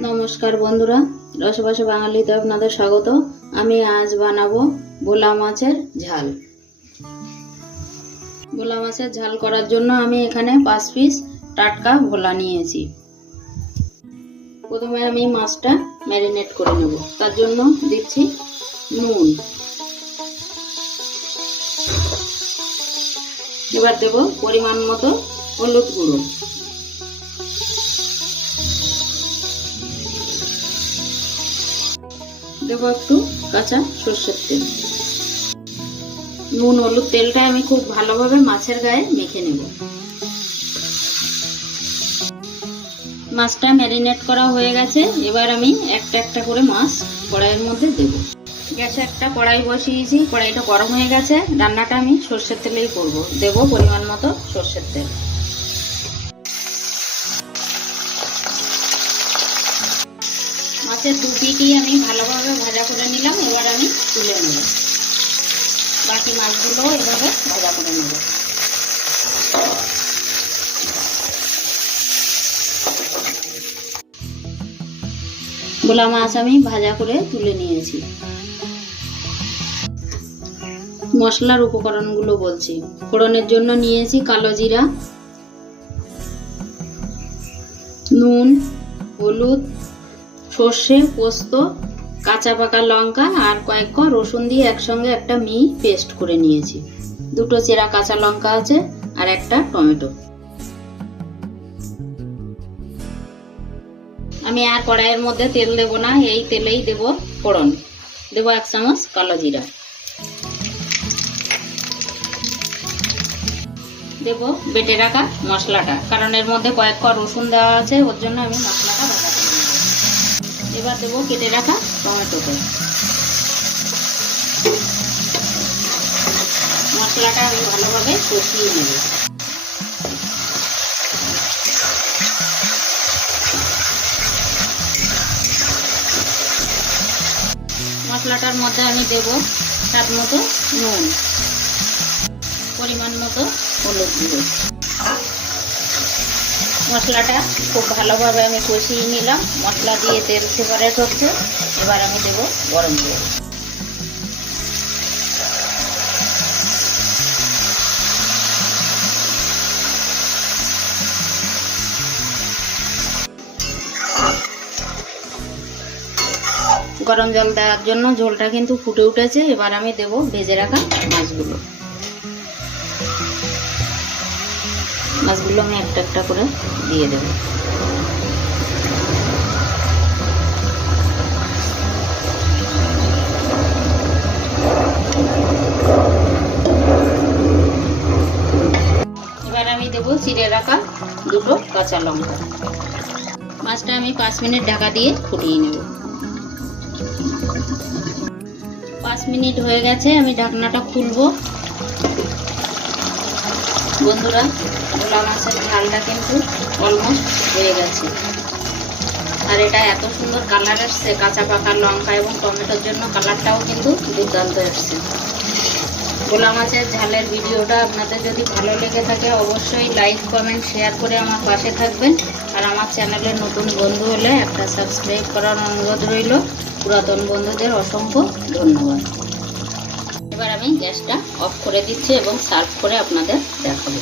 নমস্কার বন্ধুরা, রসবাসে বাঙালিতে আপনাদের স্বাগত। আমি আজ বানাবো ভোলা মাছের ঝাল। ভোলা মাছের ঝাল করার জন্য আমি এখানে 5 পিস টাটকা ভোলা নিয়েছি। প্রথমে আমি মাছটা ম্যারিনেট করে নেব। তার জন্য দিচ্ছি নুন। এবার দেব পরিমাণ মতো হলুদ গুঁড়ো। দেবো একটু কাঁচা সর্ষের তেল। নুন হলুদ তেলটা আমি খুব ভালোভাবে মাছের গায়ে মেখে নেব। মাছটা ম্যারিনেট করা হয়ে গেছে। এবার আমি একটা একটা করে মাছ কড়াইয়ের মধ্যে দেব। গ্যাসে একটা কড়াই বসিয়েছি, কড়াইটা গরম হয়ে গেছে। রান্নাটা আমি সর্ষের তেলেই করব। দেব পরিমাণ মতো সর্ষের তেল। মাছের দু পিঠই আমি ভালোভাবে ভাজা করে নিলাম। এবার আমি তুলে নেব। বাকি মাছগুলো এভাবে ভাজা করে নেব। ভোলা মাছ আমি ভাজা করে তুলে নিয়েছি। মশলার উপকরণগুলো বলছি। ফোড়নের জন্য নিয়েছি কালো জিরা, নুন, হলুদ, সর্ষে, পোস্ত, কাঁচা পাকা লঙ্কা আর কয়েক কোয়া রসুন দিয়ে একসঙ্গে একটা মিহি পেস্ট করে নিয়েছি। দুটো চেরা কাঁচা লঙ্কা আছে আর একটা টমেটো। আমি আর কড়াইয়ের মধ্যে তেল দেব না, এই তেলেই দেব ফোড়ন। দেব 1 চামচ কালো জিরা। দেব বেটে রাখা মশলাটা, কারণ এর মধ্যে কয়েক কোয়া রসুন দেওয়া আছে, ওর জন্য আমি মশলাটা ভাজা করে নেব। এবার দেবো কেটে রাখা টমেটোটা। মশলাটা আমি ভালোভাবে কষিয়ে নেব। মশলাটার মধ্যে আমি দেব স্বাদ মতো নুন, পরিমাণ মতো হলুদ গুঁড়ো। মশলাটা খুব ভালোভাবে আমি কষিয়ে নিলাম। মশলা দিয়ে তেল সেপারেট হচ্ছে। এবার আমি দেব গরম জল। গরম জল দেওয়ার জন্য ঝোলটা কিন্তু ফুটে উঠেছে। এবার আমি দেব ভেজে রাখা মাছগুলো। মাছগুলো আমি একটা একটা করে দিয়ে দেব। এবার আমি দেব চিড়ে রাখা দুটো কাঁচা লঙ্কা। মাছটা আমি 5 মিনিট ঢাকা দিয়ে ফুটিয়ে নেব। 5 মিনিট হয়ে গেছে, আমি ঢাকনাটা খুলবো। বন্ধুরা, ভোলা মাছের ঝালটা কিন্তু অলমোস্ট হয়ে গেছে। আর এটা এত সুন্দর কালার এসছে, কাঁচা পাকা লঙ্কা এবং টমেটোর জন্য কালারটাও কিন্তু দুর্দান্ত এসছে। ভোলা মাছের ঝালের ভিডিওটা আপনাদের যদি ভালো লেগে থাকে অবশ্যই লাইক, কমেন্ট, শেয়ার করে আমার পাশে থাকবেন। আর আমার চ্যানেলের নতুন বন্ধু হলে একটা সাবস্ক্রাইব করার অনুরোধ রইল। পুরাতন বন্ধুদের অসংখ্য ধন্যবাদ। এবার আমি গ্যাসটা অফ করে দিচ্ছি এবং সার্ভ করে আপনাদের দেখাবো।